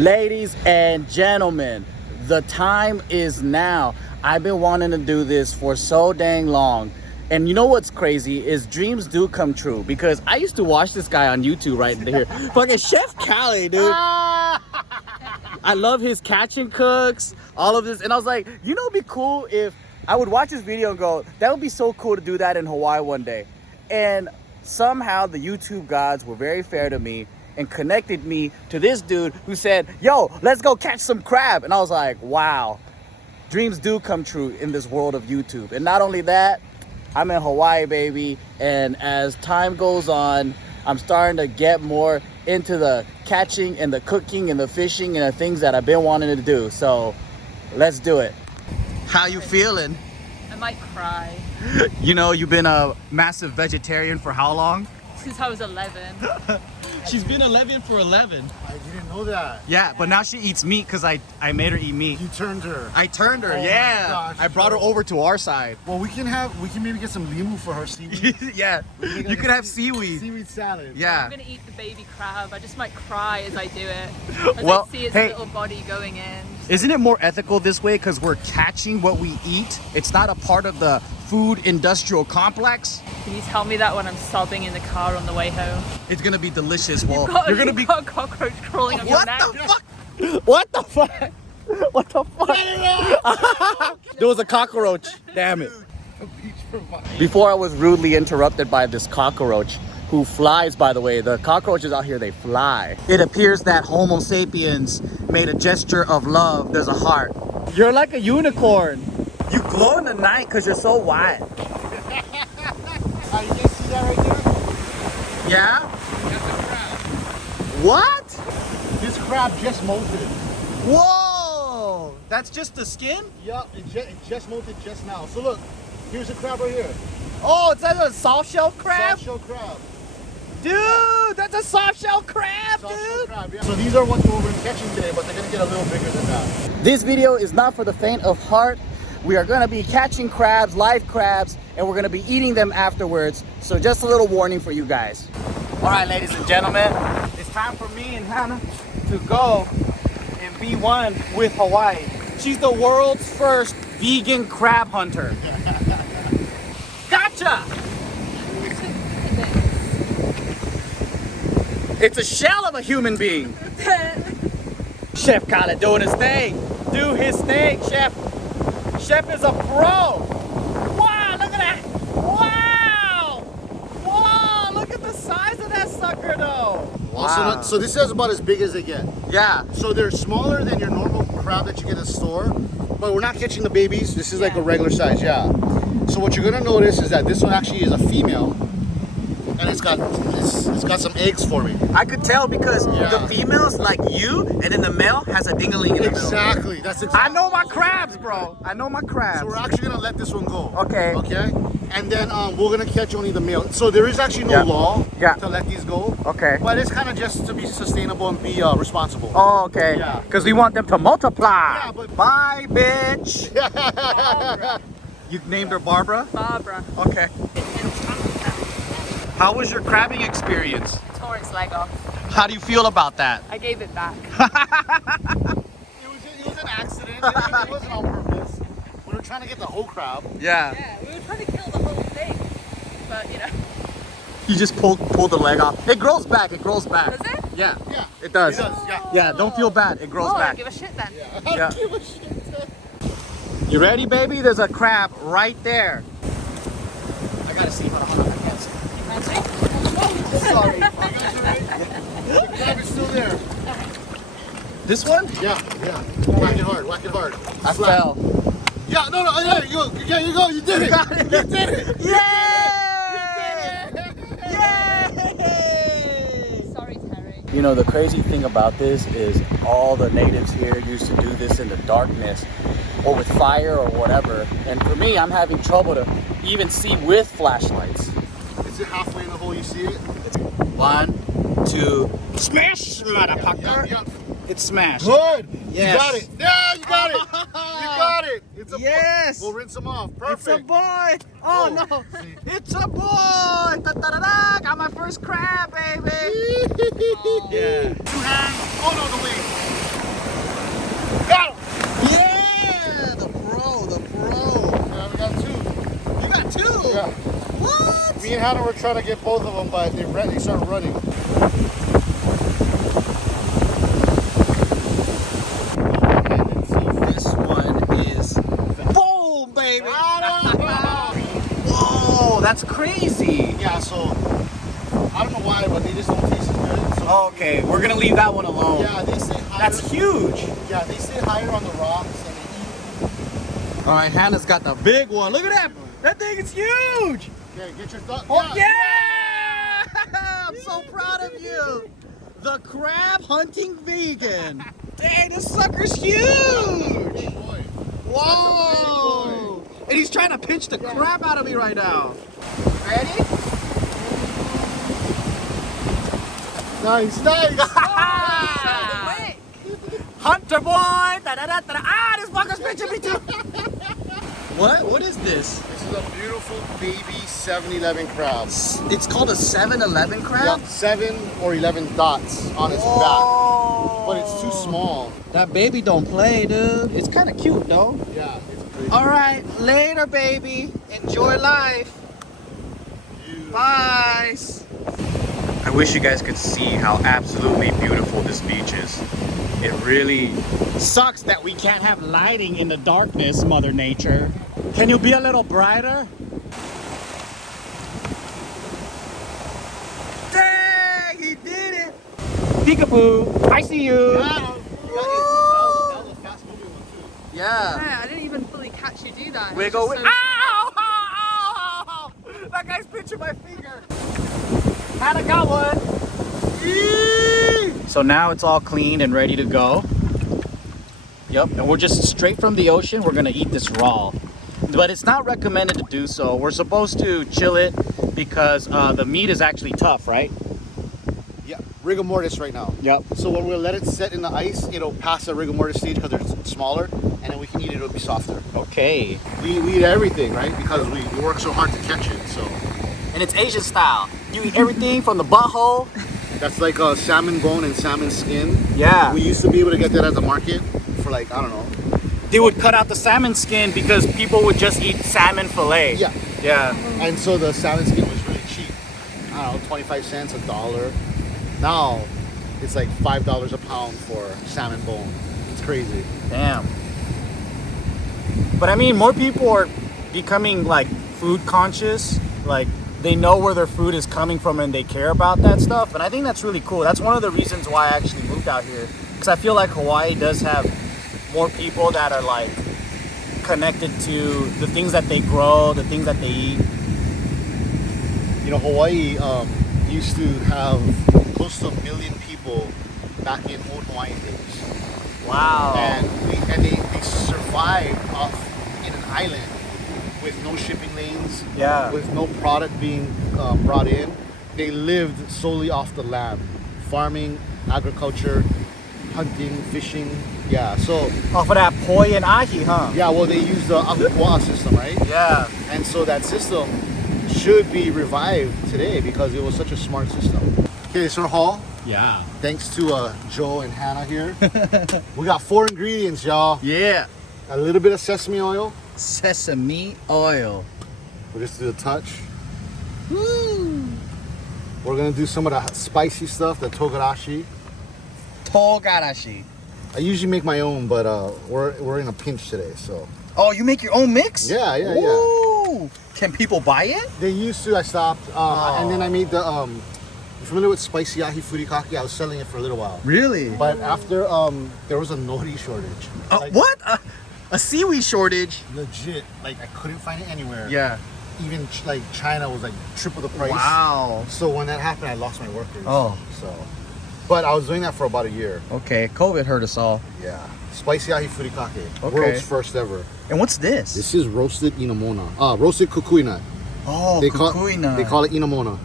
Ladies and gentlemen, the time is now. I've been wanting to do this for so dang long. And you know what's crazy is dreams do come true, because I used to watch this guy on YouTube right here. Fucking Chef Kale, dude. I love his catch and cooks, all of this. And I was like, you know, it'd be cool if I would watch this video and go, that would be so cool to do that in Hawaii one day. And somehow the YouTube gods were very fair to me and connected me to this dude who said, yo, let's go catch some crab. And I was like, wow, dreams do come true in this world of YouTube. And not only that, I'm in Hawaii, baby. And as time goes on, I'm starting to get more into the catching and the cooking and the fishing and the things that I've been wanting to do. So let's do it. How you feeling? I might cry. You know, you've been a massive vegetarian for how long? Since I was 11. She's been 11 for 11. I didn't know that. Yeah, but now she eats meat because I made her eat meat. You turned her. I turned her, Oh yeah. my gosh, I brought her over to our side. Well, we can maybe get some limu for her seaweed. Yeah, you could have seaweed. Seaweed salad. Yeah. I'm gonna eat the baby crab. I just might cry as I do it. As Well, I see its hey. little body going in. Isn't it more ethical this way because we're catching what we eat? It's not a part of the food industrial complex. Can you tell me that when I'm sobbing in the car on the way home? It's gonna be delicious. Well, You've gonna be. got a cockroach crawling on your What neck. the fuck? What the fuck? What the fuck? There was a cockroach. Damn it. Before I was rudely interrupted by this cockroach, who flies, by the way. The cockroaches out here, they fly. It appears that Homo sapiens made a gesture of love. There's a heart. You're like a unicorn. You glow in the night because you're so white. You guys see that right there? Yeah? That's a crab. What? This crab just molted. Whoa! That's just the skin? Yup, it just molted just now. So look, here's a crab right here. Oh, it's a soft shell crab? Soft shell crab. Dude, that's a soft shell crab, Soft dude! shell crab, yeah. So these are what we're catching today, but they're gonna get a little bigger than that. This video is not for the faint of heart. We are gonna be catching crabs, live crabs, and we're gonna be eating them afterwards. So just a little warning for you guys. All right, ladies and gentlemen, it's time for me and Hannah to go and be one with Hawaii. She's the world's first vegan crab hunter. Gotcha! It's a shell of a human being. Chef Kale doing his thing. Do his thing, Chef. Chef is a pro. Wow, look at that. Wow. Wow, look at the size of that sucker though. Wow. So this is about as big as they get. Yeah. So they're smaller than your normal crab that you get in the store, but we're not catching the babies. This is like a regular size, yeah. So what you're gonna notice is that this one actually is a female, and it's got some eggs forming. I could tell because the female's like you, and then the male has a ding-a-ling in the middle. Exactly. That's exactly. I know my crabs, bro. I know my crabs. So we're actually gonna let this one go. Okay. Okay. And then we're gonna catch only the male. So there is actually no law to let these go. Okay. But it's kind of just to be sustainable and be responsible. Oh, okay. Yeah. Because we want them to multiply. Yeah, but- Bye, bitch. You named her Barbara? Barbara. Okay. How was your crabbing experience? I tore its leg off. How do you feel about that? I gave it back. It was an accident. It wasn't on purpose. We were trying to get the whole crab. Yeah. Yeah, we were trying to kill the whole thing. But, you know. You just pull the leg off. It grows back. It grows back. Does it? Yeah. Yeah. It does. It does, yeah. Yeah, don't feel bad. It grows Oh, I back. don't give a shit then. Yeah. Give a shit. You ready, baby? There's a crab right there. I gotta see. Hold on. I can't see. Sorry. The crab is still there. This one? Yeah. Whack it hard. Whack it hard. I Slap. fell. Yeah, no. There you go. Yeah, you go. You did it. You got it. You did it. Yay! Sorry, Terry. You know, the crazy thing about this is all the natives here used to do this in the darkness or with fire or whatever. And for me, I'm having trouble to even see with flashlights. Is it halfway in the hole? You see it? 1, 2, smash, motherfucker. Yeah. It's smashed. Good. Yes. You got it. Yeah, you got it. You got it. It's a Yes. boy. We'll rinse them off. Perfect. It's a boy. Oh, no. See. It's a boy. Da-da-da-da. Got my first crab, baby. Yeah. 2 hands. Oh no, the wing. and Hannah were trying to get both of them, but they started running. This one is boom, baby. Whoa, that's crazy. Yeah, so I don't know why, but they just don't taste as good. So Okay, we're gonna leave that one alone. yeah, they stay higher. That's huge. Yeah, they stay higher on the rocks and they eat. All right, Hannah's got the big one. Look at that. That thing is huge. Okay, get your thought. Oh, yeah! I'm so proud of you. The crab hunting vegan. Dang, this sucker's huge. Big boy. Whoa! And he's trying to pinch the crap out of me right now. Ready? Nice, nice. Quick. Hunter boy! Da-da-da-da-da. Ah, this fucker's pinching me too. What is this? This is a beautiful baby 7-Eleven crab. It's called a 7-Eleven crab? Yep, 7 or 11 dots on its back. But it's too small. That baby don't play, dude. It's kind of cute, though. Yeah, it's pretty. All right, later, baby. Enjoy life. Bye. I wish you guys could see how absolutely beautiful this beach is. It really sucks that we can't have lighting in the darkness, Mother Nature. Can you be a little brighter? Dang, he did it. Peekaboo, I see you. That was a fast moving one too. Yeah. Yeah, I didn't even fully catch you do that. It was Wiggle, just wiggle. Ow! Ow! Ow! That guy's pinching my finger. Hannah got one. So now it's all clean and ready to go. Yep, and we're just straight from the ocean. We're gonna eat this raw. But it's not recommended to do so. We're supposed to chill it because the meat is actually tough, right? Yeah, rigor mortis right now. Yep. So when we let it set in the ice, it'll pass the rigor mortis stage because they're smaller, and then we can eat it. It'll be softer. Okay. We eat everything, right? Because we work so hard to catch it. So And it's Asian style. You eat everything from the butthole. that's like a salmon bone and salmon skin. Yeah. We used to be able to get that at the market for like, I don't know. They would cut out the salmon skin because people would just eat salmon fillet. Yeah. Yeah. And so the salmon skin was really cheap. I don't know, 25 cents, $1. Now it's like $5 a pound for salmon bone. It's crazy. Damn. But I mean, more people are becoming like food conscious. Like they know where their food is coming from and they care about that stuff. And I think that's really cool. That's one of the reasons why I actually moved out here. Because I feel like Hawaii does have more people that are like connected to the things that they grow, the things that they eat. You know, Hawaii used to have close to 1 million people back in old Hawaiian days. Wow. And they survived off in an island with no shipping lanes, Yeah. with no product being brought in. They lived solely off the land, farming, agriculture, hunting, fishing. Yeah, so Off of that poi and ahi, huh? yeah, well, they use the Akua'a system, right? Yeah. And so that system should be revived today because it was such a smart system. Okay, Sir Hall, Yeah. thanks to Joe and Hannah here. We got 4 ingredients, y'all. Yeah. A little bit of sesame oil. Sesame oil. We'll just do a touch. We're gonna do some of the spicy stuff, the togarashi. Togarashi. I usually make my own, but we're in a pinch today, so. Oh, you make your own mix? Yeah. Ooh. Can people buy it? They used to, I stopped, and then I made the, you familiar with spicy ahi furikake? I was selling it for a little while. Really? But after, there was a nori shortage. Like, What? A seaweed shortage? legit, like I couldn't find it anywhere. Yeah. Even like China was like triple the price. Wow. So when that happened, I lost my workers. Oh. So, but I was doing that for about a year. Okay, COVID hurt us all. Yeah. Spicy ahi furikake. Okay. World's first ever. And what's this? This is roasted inamona. Roasted kukui nut. Oh, kukui nut. They call it inamona.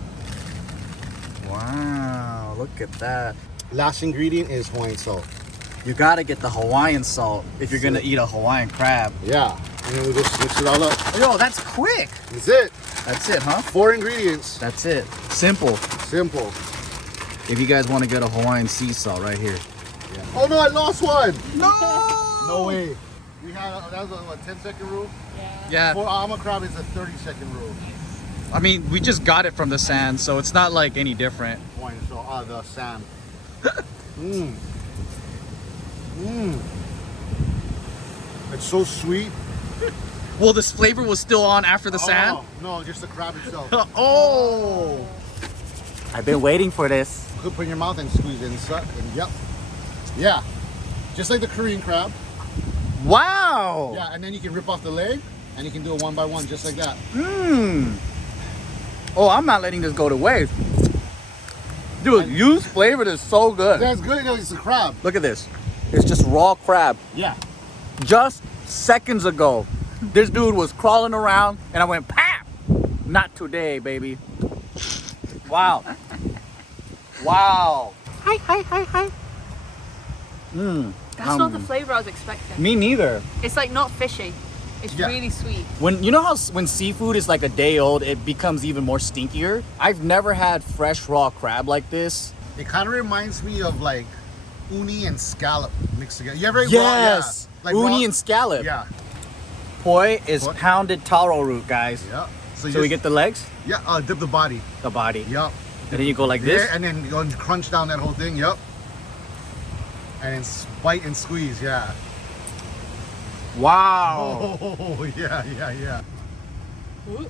Wow, look at that. Last ingredient is Hawaiian salt. You gotta get the Hawaiian salt if you're gonna eat a Hawaiian crab. Yeah. And then we just mix it all up. Yo, that's quick. That's it. That's it, huh? 4 ingredients. That's it. Simple. Simple. If you guys want to get a Hawaiian sea salt right here. Yeah. Oh no, I lost one. No! No way. We had that was a 10-second rule. Yeah. For Aama crab, it's a 30-second rule. I mean, we just got it from the sand, so it's not like any different. Point. So, the sand. Mmm. Mmm. It's so sweet. Well, this flavor was still on after the sand? No, just the crab itself. Oh! I've been waiting for this. You could put in your mouth and squeeze it and suck. And yep. Yeah. Just like the Korean crab. Wow! Yeah, and then you can rip off the leg and you can do it one by one just like that. Mmm. Oh, I'm not letting this go to waste. Dude, used flavored is so good. That's good. No, it's a crab. Look at this. It's just raw crab. Yeah. Just seconds ago, this dude was crawling around and I went, PAP! Not today, baby. Wow. Wow. Hi. Mmm. That's not the flavor I was expecting. Me neither. It's like not fishy. It's Yeah. really sweet. When you know how when seafood is like a day old, it becomes even more stinkier. I've never had fresh raw crab like this. It kind of reminds me of like uni and scallop mixed together. You ever eat Yes, raw? Yeah. uni and scallop. Yeah. Poi is Poi. pounded taro root, guys. Yeah. So we get the legs, Yeah. Dip the body. the body, Yup. and then you go like this. Yeah, and then you go and crunch down that whole thing. Yup. And then bite and squeeze. Yeah. Wow. Oh yeah. Ooh.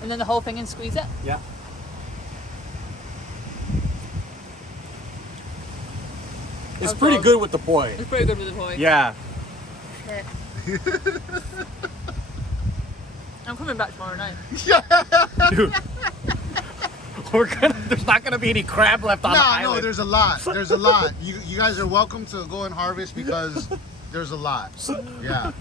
And then the whole thing and squeeze it. Yeah. It's Oh, pretty God. good with the poi. It's pretty good with the poi. Yeah. Shit. I'm coming back tomorrow night. Dude. There's not gonna be any crab left on the island. No, there's a lot. There's a lot. You guys are welcome to go and harvest because there's a lot. Yeah.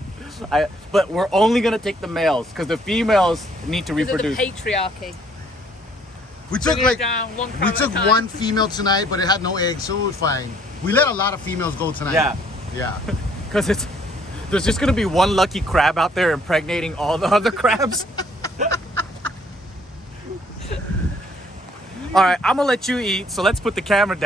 But we're only gonna take the males because the females need to Is it reproduce. the patriarchy? We took Bringing it down one crab we took at a time. one female tonight, but it had no eggs, so it was fine. We let a lot of females go tonight. Yeah. Yeah. Because there's just gonna be one lucky crab out there impregnating all the other crabs. All right, I'm gonna let you eat. So let's put the camera down.